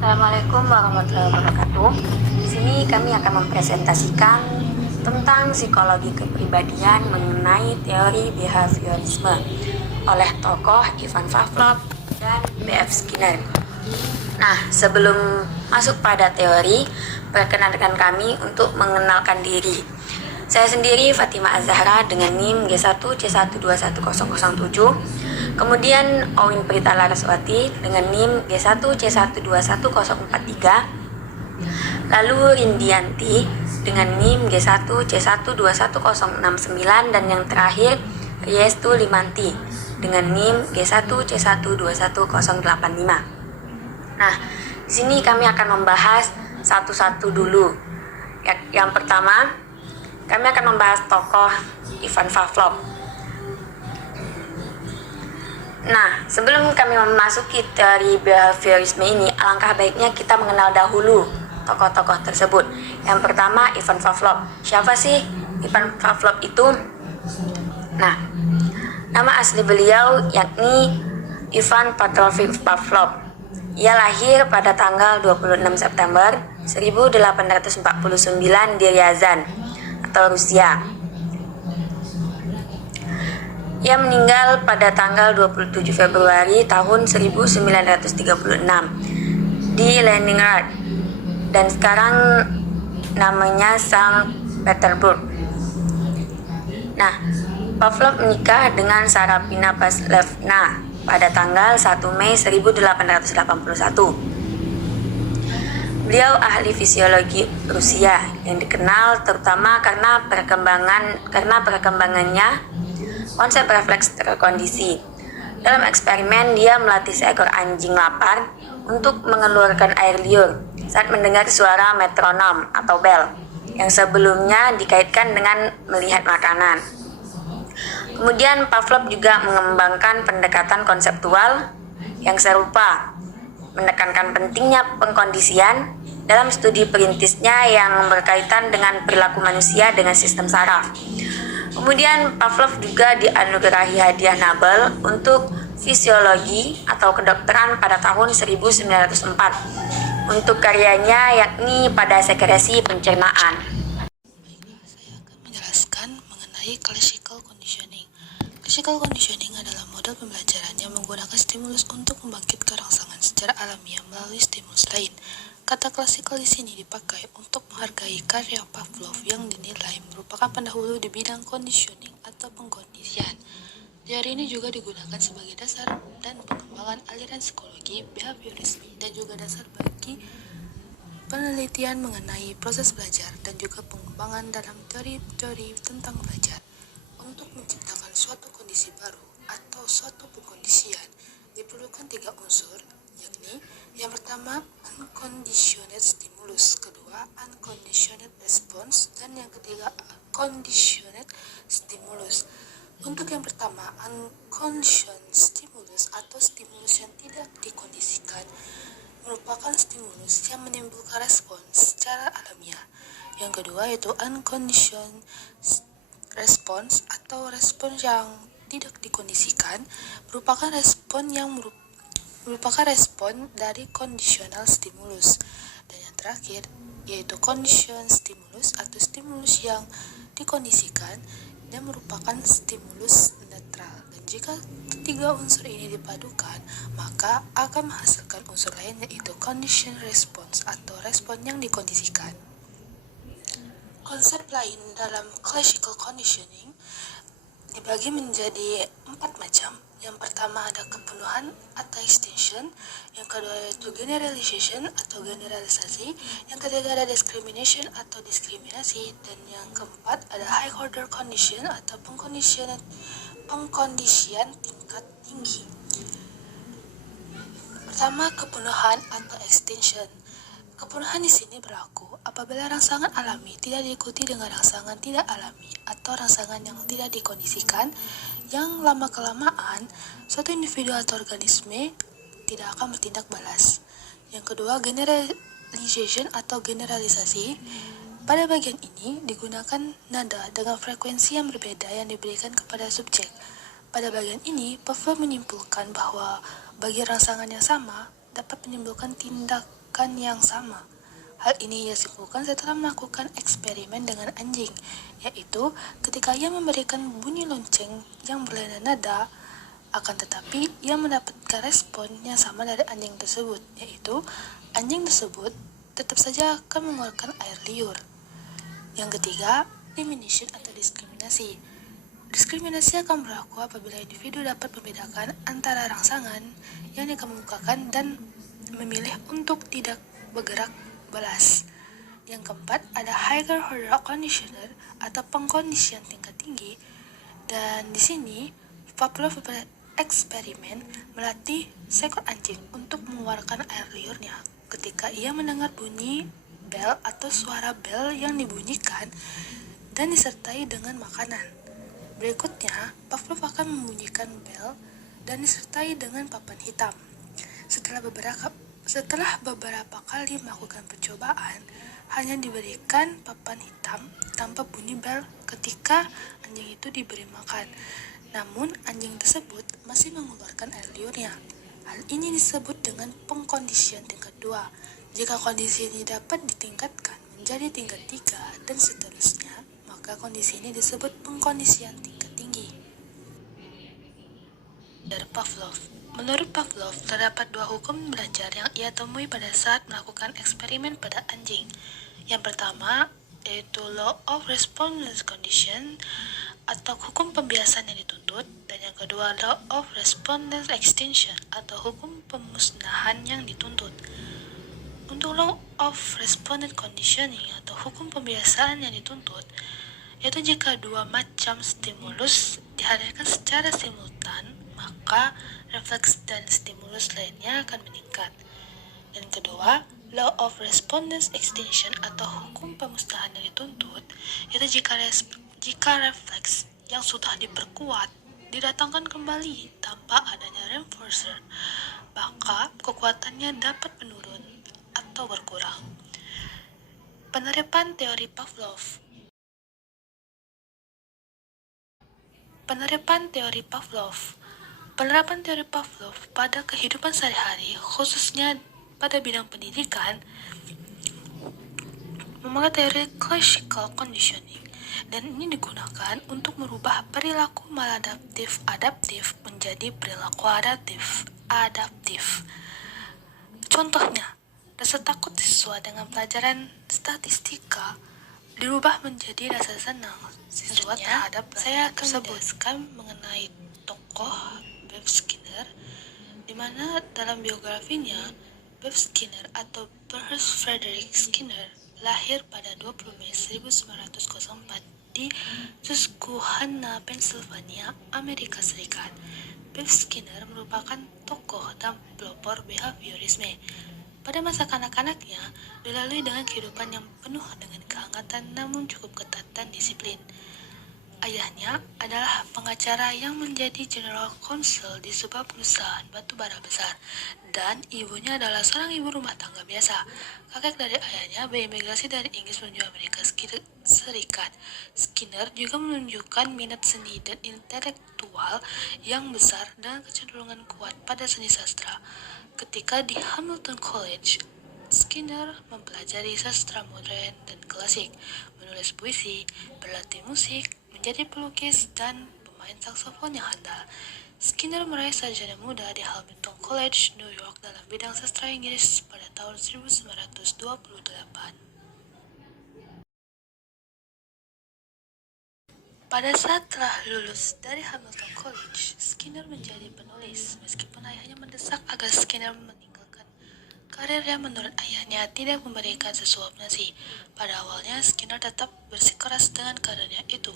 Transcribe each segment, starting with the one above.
Assalamualaikum warahmatullahi wabarakatuh. Di sini kami akan mempresentasikan tentang psikologi kepribadian mengenai teori behaviorisme oleh tokoh Ivan Pavlov dan B.F. Skinner. Nah, sebelum masuk pada teori, perkenalkan kami untuk mengenalkan diri. Saya sendiri Fatima Az-Zahra dengan NIM G1C121007. Kemudian Owin Prita Laraswati dengan NIM G1C121043. Lalu Rindianti dengan NIM G1C121069 dan yang terakhir Riestu Limanti dengan NIM G1C121085. Nah, di sini kami akan membahas satu-satu dulu. Yang pertama, kami akan membahas tokoh Ivan Pavlov. Nah, sebelum kami memasuki teori behaviorisme ini, alangkah baiknya kita mengenal dahulu tokoh-tokoh tersebut. Yang pertama, Ivan Pavlov. Siapa sih Ivan Pavlov itu? Nah, nama asli beliau yakni Ivan Petrovich Pavlov. Ia lahir pada tanggal 26 September 1849 di Ryazan atau Rusia. Ia meninggal pada tanggal 27 Februari tahun 1936 di Leningrad dan sekarang namanya Sankt Petersburg. Nah, Pavlov menikah dengan Sarapina Vasilevna pada tanggal 1 Mei 1881. Beliau ahli fisiologi Rusia yang dikenal terutama karena perkembangannya konsep refleks terkondisi. Dalam eksperimen, dia melatih seekor anjing lapar untuk mengeluarkan air liur saat mendengar suara metronom atau bel yang sebelumnya dikaitkan dengan melihat makanan. Kemudian Pavlov juga mengembangkan pendekatan konseptual yang serupa, menekankan pentingnya pengkondisian dalam studi perintisnya yang berkaitan dengan perilaku manusia dengan sistem saraf. Kemudian Pavlov juga dianugerahi hadiah Nobel untuk fisiologi atau kedokteran pada tahun 1904 untuk karyanya yakni pada sekresi pencernaan. Baiklah, saya akan menjelaskan mengenai classical conditioning. Classical conditioning adalah model pembelajaran yang menggunakan stimulus untuk membangkitkan rangsangan secara alamiah melalui stimulus lain. Kata klasikal di sini dipakai untuk menghargai karya Pavlov yang dinilai merupakan pendahulu di bidang conditioning atau pengkondisian. Teori ini juga digunakan sebagai dasar dan pengembangan aliran psikologi behaviorisme dan juga dasar bagi penelitian mengenai proses belajar dan juga pengembangan dalam teori-teori tentang belajar. Untuk menciptakan suatu kondisi baru atau suatu pengkondisian diperlukan 3 unsur, yakni yang pertama unconditioned stimulus, kedua unconditioned response, dan yang ketiga conditioned stimulus. Untuk yang pertama unconditioned stimulus atau stimulus yang tidak dikondisikan merupakan stimulus yang menimbulkan respons secara alamiah. Yang kedua yaitu unconditioned response atau respons yang tidak dikondisikan merupakan respon dari conditional stimulus. Dan yang terakhir yaitu conditioned stimulus atau stimulus yang dikondisikan dan merupakan stimulus netral. Dan jika ketiga unsur ini dipadukan, maka akan menghasilkan unsur lain yaitu conditioned response atau respon yang dikondisikan. Konsep lain dalam classical conditioning dibagi menjadi 4 macam. Yang pertama ada kepenuhan atau extension, yang kedua yaitu generalization atau generalisasi, yang ketiga ada discrimination atau diskriminasi, dan yang keempat ada high order condition atau pengkondisian tingkat tinggi. Pertama, kepenuhan atau extension. Kepenuhan di sini berlaku apabila rangsangan alami tidak diikuti dengan rangsangan tidak alami atau rangsangan yang tidak dikondisikan, yang lama-kelamaan suatu individu atau organisme tidak akan bertindak balas. Yang kedua, generalization atau generalisasi. Pada bagian ini digunakan nada dengan frekuensi yang berbeda yang diberikan kepada subjek. Pada bagian ini, Pavlov menyimpulkan bahwa bagi rangsangan yang sama dapat menimbulkan tindakan tindakan yang sama. Hal ini ia simpulkan setelah melakukan eksperimen dengan anjing, yaitu ketika ia memberikan bunyi lonceng yang berbeda nada, akan tetapi ia mendapatkan respon yang sama dari anjing tersebut, yaitu anjing tersebut tetap saja akan mengeluarkan air liur. Yang ketiga, diminution atau diskriminasi. Diskriminasi akan berlaku apabila individu dapat membedakan antara rangsangan yang dikemukakan dan memilih untuk tidak bergerak balas. Yang keempat, ada higher order conditioner atau pengkondisian tingkat tinggi. Dan di sini, Pavlov eksperimen melatih seekor anjing untuk mengeluarkan air liurnya ketika ia mendengar bunyi bel atau suara bel yang dibunyikan dan disertai dengan makanan. Berikutnya, Pavlov akan membunyikan bel dan disertai dengan papan hitam. Setelah beberapa kali melakukan percobaan, hanya diberikan papan hitam tanpa bunyi bel ketika anjing itu diberi makan. Namun, anjing tersebut masih mengeluarkan air liurnya. Hal ini disebut dengan pengkondisian tingkat 2. Jika kondisi ini dapat ditingkatkan menjadi tingkat 3 dan seterusnya, maka kondisi ini disebut pengkondisian tingkat tinggi. Dari Pavlov. Menurut Pavlov, terdapat 2 hukum belajar yang ia temui pada saat melakukan eksperimen pada anjing. Yang pertama, yaitu Law of Response Condition atau hukum pembiasan yang dituntut, dan yang kedua Law of Response Extinction atau hukum pemusnahan yang dituntut. Untuk Law of Response Conditioning atau hukum pembiasaan yang dituntut, yaitu jika 2 macam stimulus dihadirkan secara simultan, maka refleks dan stimulus lainnya akan meningkat. Dan kedua, Law of Response Extinction atau hukum pemusnahan yang dituntut, yaitu jika refleks yang sudah diperkuat didatangkan kembali tanpa adanya reinforcer, maka kekuatannya dapat menurun atau berkurang. Penerapan teori Pavlov. Penerapan teori Pavlov pada kehidupan sehari-hari, khususnya pada bidang pendidikan, memakai teori classical conditioning, dan ini digunakan untuk merubah perilaku maladaptif-adaptif menjadi perilaku adaptif. Contohnya, rasa takut siswa dengan pelajaran statistika dirubah menjadi rasa senang siswa terhadap saya akan menjelaskan mengenai tokoh Bev Skinner, di mana dalam biografinya Bev Skinner atau Bruce Frederick Skinner lahir pada 20 Mei 1904 di Susquehanna, Pennsylvania, Amerika Serikat. Bev Skinner merupakan tokoh dan pelopor behaviorisme. Pada masa kanak-kanaknya, dilalui dengan kehidupan yang penuh dengan kehangatan namun cukup ketat dan disiplin. Ayahnya adalah pengacara yang menjadi general counsel di sebuah perusahaan batubara besar, dan ibunya adalah seorang ibu rumah tangga biasa. Kakek dari ayahnya berimigrasi dari Inggris menuju Amerika Serikat. Skinner juga menunjukkan minat seni dan intelektual yang besar dan kecenderungan kuat pada seni sastra. Ketika di Hamilton College, Skinner mempelajari sastra modern dan klasik, menulis puisi, berlatih musik, menjadi pelukis, dan pemain saksofon yang handal. Skinner meraih sarjana muda di Hamilton College, New York dalam bidang sastra Inggris pada tahun 1928. Pada saat telah lulus dari Hamilton College, Skinner menjadi penulis, meskipun ayahnya mendesak agar Skinner meninggalkan karirnya. Menurut ayahnya tidak memberikan sesuap nasi. Pada awalnya, Skinner tetap bersikeras dengan karirnya itu.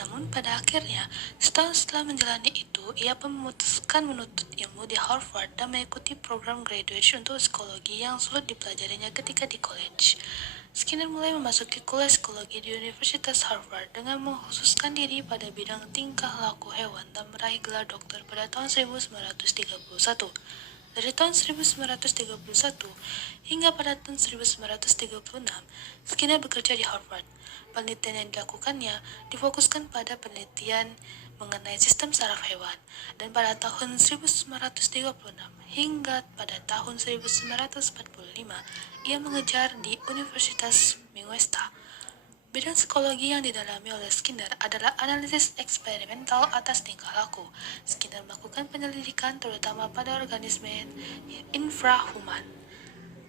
Namun pada akhirnya, setahun setelah menjalani itu, ia pun memutuskan menuntut ilmu di Harvard dan mengikuti program graduate untuk psikologi yang sulit dipelajarinya ketika di college. Skinner mulai memasuki kuliah psikologi di Universitas Harvard dengan mengkhususkan diri pada bidang tingkah laku hewan dan meraih gelar doktor pada tahun 1931. Dari tahun 1931 hingga pada tahun 1936, Skinner bekerja di Harvard. Penelitian yang dilakukannya difokuskan pada penelitian mengenai sistem saraf hewan, dan pada tahun 1936 hingga pada tahun 1945 ia mengejar di Universitas Minnesota. Bidang psikologi yang didalami oleh Skinner adalah analisis eksperimental atas tingkah laku. Skinner melakukan penyelidikan terutama pada organisme infrahuman,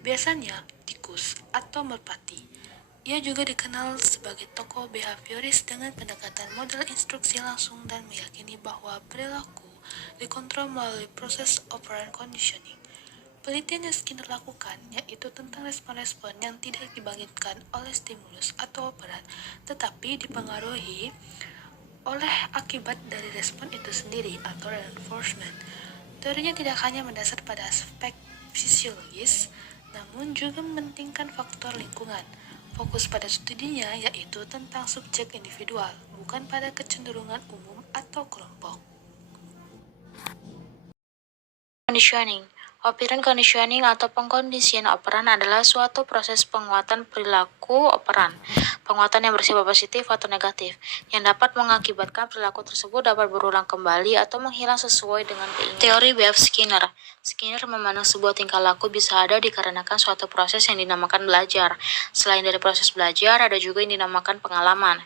biasanya tikus atau merpati. Ia juga dikenal sebagai tokoh behavioris dengan pendekatan model instruksi langsung dan meyakini bahwa perilaku dikontrol melalui proses operant conditioning. Penelitian yang Skinner lakukan yaitu tentang respon-respon yang tidak dibangkitkan oleh stimulus atau operan, tetapi dipengaruhi oleh akibat dari respon itu sendiri atau reinforcement. Teorinya tidak hanya mendasar pada aspek fisiologis, namun juga mementingkan faktor lingkungan. Fokus pada studinya yaitu tentang subjek individual, bukan pada kecenderungan umum atau kelompok. Conditioning. Operant conditioning atau pengkondisian operan adalah suatu proses penguatan perilaku operan. Penguatan yang bersifat positif atau negatif, yang dapat mengakibatkan perilaku tersebut dapat berulang kembali atau menghilang sesuai dengan keinginan. Teori B.F. Skinner. Skinner memandang sebuah tingkah laku bisa ada dikarenakan suatu proses yang dinamakan belajar. Selain dari proses belajar, ada juga yang dinamakan pengalaman.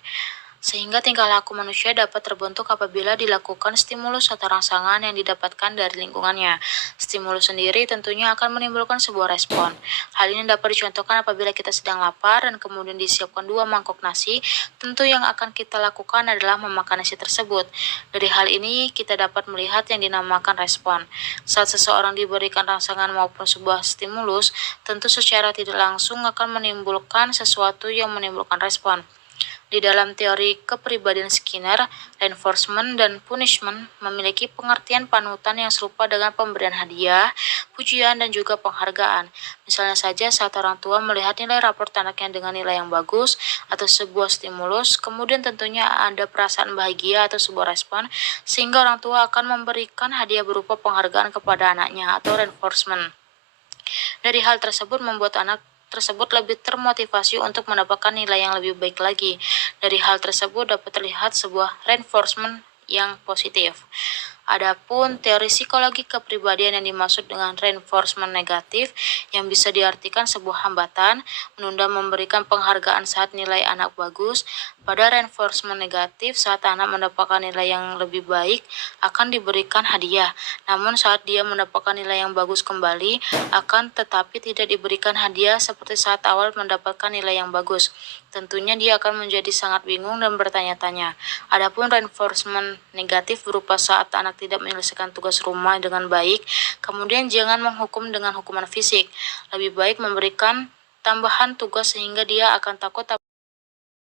Sehingga tingkah laku manusia dapat terbentuk apabila dilakukan stimulus atau rangsangan yang didapatkan dari lingkungannya. Stimulus sendiri tentunya akan menimbulkan sebuah respon. Hal ini dapat dicontohkan apabila kita sedang lapar dan kemudian disiapkan 2 mangkok nasi, tentu yang akan kita lakukan adalah memakan nasi tersebut. Dari hal ini, kita dapat melihat yang dinamakan respon. Saat seseorang diberikan rangsangan maupun sebuah stimulus, tentu secara tidak langsung akan menimbulkan sesuatu yang menimbulkan respon. Di dalam teori kepribadian Skinner, reinforcement dan punishment memiliki pengertian panutan yang serupa dengan pemberian hadiah, pujian, dan juga penghargaan. Misalnya saja saat orang tua melihat nilai raport anaknya dengan nilai yang bagus atau sebuah stimulus, kemudian tentunya ada perasaan bahagia atau sebuah respon, sehingga orang tua akan memberikan hadiah berupa penghargaan kepada anaknya atau reinforcement. Dari hal tersebut membuat anak tersebut lebih termotivasi untuk mendapatkan nilai yang lebih baik lagi. Dari hal tersebut dapat terlihat sebuah reinforcement yang positif. Adapun teori psikologi kepribadian yang dimaksud dengan reinforcement negatif yang bisa diartikan sebuah hambatan, menunda memberikan penghargaan saat nilai anak bagus. Pada reinforcement negatif, saat anak mendapatkan nilai yang lebih baik, akan diberikan hadiah. Namun saat dia mendapatkan nilai yang bagus kembali, akan tetapi tidak diberikan hadiah seperti saat awal mendapatkan nilai yang bagus. Tentunya dia akan menjadi sangat bingung dan bertanya-tanya. Adapun reinforcement negatif berupa saat anak tidak menyelesaikan tugas rumah dengan baik, kemudian jangan menghukum dengan hukuman fisik. Lebih baik memberikan tambahan tugas sehingga dia akan takut.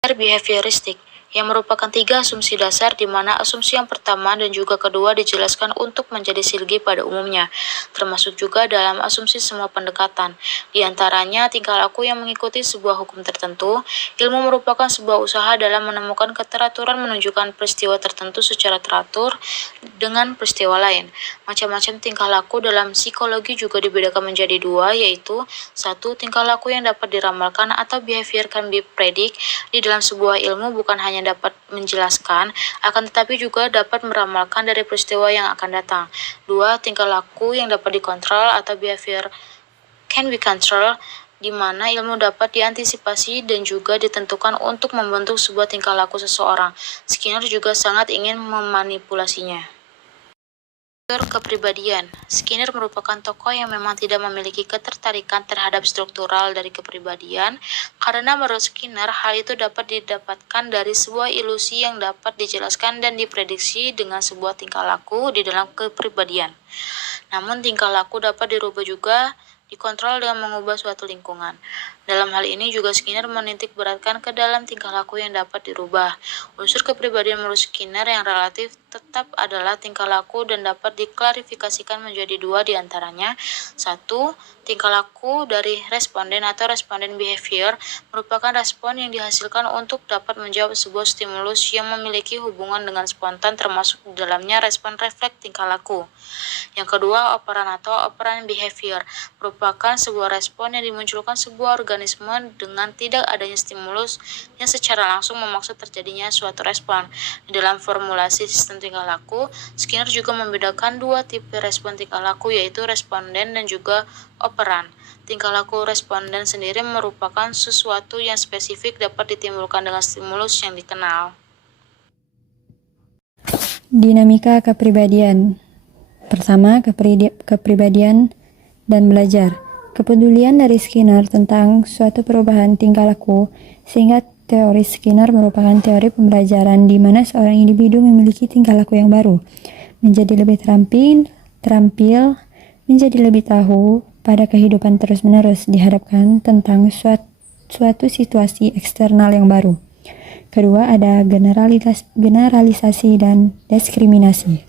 Behavioristik, yang merupakan 3 asumsi dasar di mana asumsi yang pertama dan juga kedua dijelaskan untuk menjadi silgi pada umumnya, termasuk juga dalam asumsi semua pendekatan. Di antaranya, tingkah laku yang mengikuti sebuah hukum tertentu. Ilmu merupakan sebuah usaha dalam menemukan keteraturan menunjukkan peristiwa tertentu secara teratur dengan peristiwa lain. Macam-macam tingkah laku dalam psikologi juga dibedakan menjadi 2, yaitu 1. Tingkah laku yang dapat diramalkan atau behavior can be predict. Di dalam sebuah ilmu bukan hanya dapat menjelaskan, akan tetapi juga dapat meramalkan dari peristiwa yang akan datang. 2. Tingkah laku yang dapat dikontrol atau behavior can be controlled, di mana ilmu dapat diantisipasi dan juga ditentukan untuk membentuk sebuah tingkah laku seseorang. Skinner juga sangat ingin memanipulasinya. Struktur kepribadian. Skinner merupakan tokoh yang memang tidak memiliki ketertarikan terhadap struktural dari kepribadian, karena menurut Skinner hal itu dapat didapatkan dari sebuah ilusi yang dapat dijelaskan dan diprediksi dengan sebuah tingkah laku di dalam kepribadian. Namun tingkah laku dapat dirubah juga dikontrol dengan mengubah suatu lingkungan. Dalam hal ini juga Skinner menitik beratkan ke dalam tingkah laku yang dapat dirubah. Unsur kepribadian menurut Skinner yang relatif tetap adalah tingkah laku dan dapat diklarifikasikan menjadi 2 diantaranya. 1. Tingkah laku dari responden atau responden behavior merupakan respon yang dihasilkan untuk dapat menjawab sebuah stimulus yang memiliki hubungan dengan spontan, termasuk di dalamnya respon refleks tingkah laku. Yang kedua, operan atau operant behavior merupakan merupakan sebuah respon yang dimunculkan sebuah organisme dengan tidak adanya stimulus yang secara langsung memaksa terjadinya suatu respon. Di dalam formulasi sistem tingkah laku, Skinner juga membedakan dua tipe respon tingkah laku, yaitu responden dan juga operan. Tingkah laku responden sendiri merupakan sesuatu yang spesifik dapat ditimbulkan dengan stimulus yang dikenal. Dinamika kepribadian. Pertama, kepribadian dan belajar. Kepedulian dari Skinner tentang suatu perubahan tingkah laku, sehingga teori Skinner merupakan teori pembelajaran di mana seorang individu memiliki tingkah laku yang baru, menjadi lebih terampil, menjadi lebih tahu pada kehidupan terus-menerus dihadapkan tentang suatu situasi eksternal yang baru. Kedua, ada generalisasi dan diskriminasi.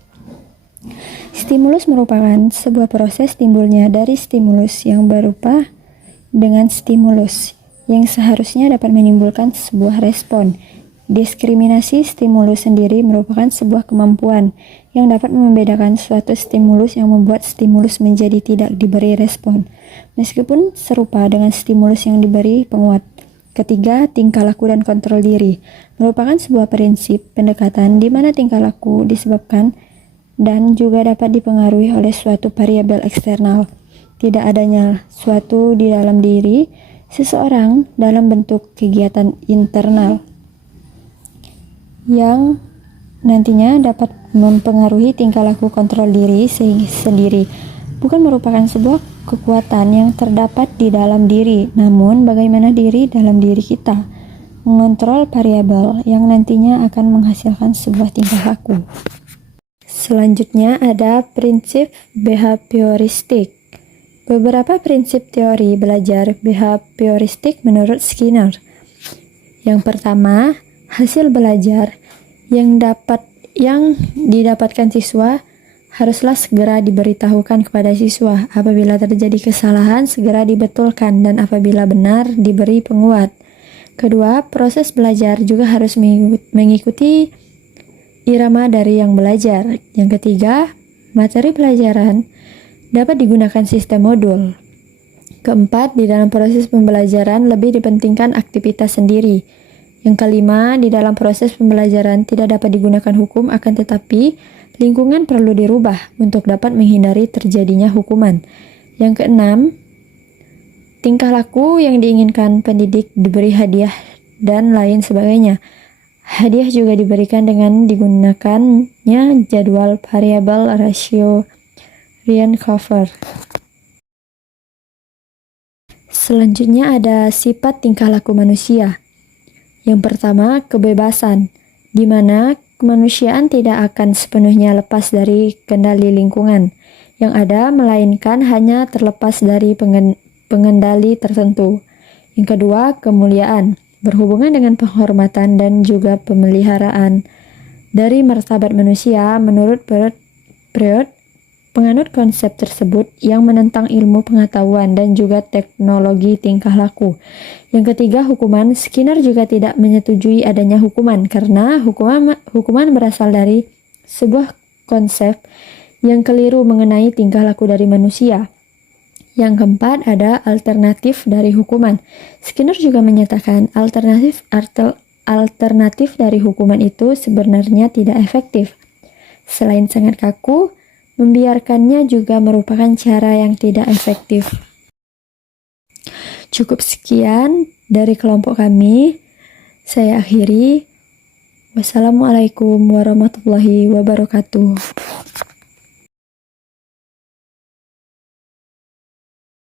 Stimulus merupakan sebuah proses timbulnya dari stimulus yang berupa dengan stimulus yang seharusnya dapat menimbulkan sebuah respon. Diskriminasi stimulus sendiri merupakan sebuah kemampuan yang dapat membedakan suatu stimulus yang membuat stimulus menjadi tidak diberi respon, meskipun serupa dengan stimulus yang diberi penguat. Ketiga, tingkah laku dan kontrol diri merupakan sebuah prinsip pendekatan di mana tingkah laku disebabkan dan juga dapat dipengaruhi oleh suatu variabel eksternal. Tidak adanya suatu di dalam diri seseorang dalam bentuk kegiatan internal yang nantinya dapat mempengaruhi tingkah laku kontrol diri sendiri. Bukan merupakan sebuah kekuatan yang terdapat di dalam diri, namun bagaimana diri dalam diri kita mengontrol variabel yang nantinya akan menghasilkan sebuah tingkah laku. Selanjutnya ada prinsip behavioristik. Beberapa prinsip teori belajar behavioristik menurut Skinner. Yang pertama, hasil belajar yang didapatkan siswa haruslah segera diberitahukan kepada siswa. Apabila terjadi kesalahan, segera dibetulkan, dan apabila benar, diberi penguat. Kedua, proses belajar juga harus mengikuti irama dari yang belajar. Yang ketiga, materi pelajaran dapat digunakan sistem modul. Keempat, di dalam proses pembelajaran lebih dipentingkan aktivitas sendiri. Yang kelima, di dalam proses pembelajaran tidak dapat digunakan hukum, akan tetapi lingkungan perlu dirubah untuk dapat menghindari terjadinya hukuman. Yang keenam, tingkah laku yang diinginkan pendidik diberi hadiah dan lain sebagainya. Hadiah juga diberikan dengan digunakannya jadwal variabel rasio Riemann-Cover. Selanjutnya ada sifat tingkah laku manusia. Yang pertama, kebebasan, di mana kemanusiaan tidak akan sepenuhnya lepas dari kendali lingkungan yang ada, melainkan hanya terlepas dari pengendali tertentu. Yang kedua, kemuliaan, berhubungan dengan penghormatan dan juga pemeliharaan dari martabat manusia menurut Freud. Penganut konsep tersebut yang menentang ilmu pengetahuan dan juga teknologi tingkah laku. Yang ketiga, hukuman. Skinner juga tidak menyetujui adanya hukuman karena hukuman berasal dari sebuah konsep yang keliru mengenai tingkah laku dari manusia. Yang keempat, ada alternatif dari hukuman. Skinner juga menyatakan alternatif dari hukuman itu sebenarnya tidak efektif. Selain sangat kaku, membiarkannya juga merupakan cara yang tidak efektif. Cukup sekian dari kelompok kami. Saya akhiri. Wassalamualaikum warahmatullahi wabarakatuh.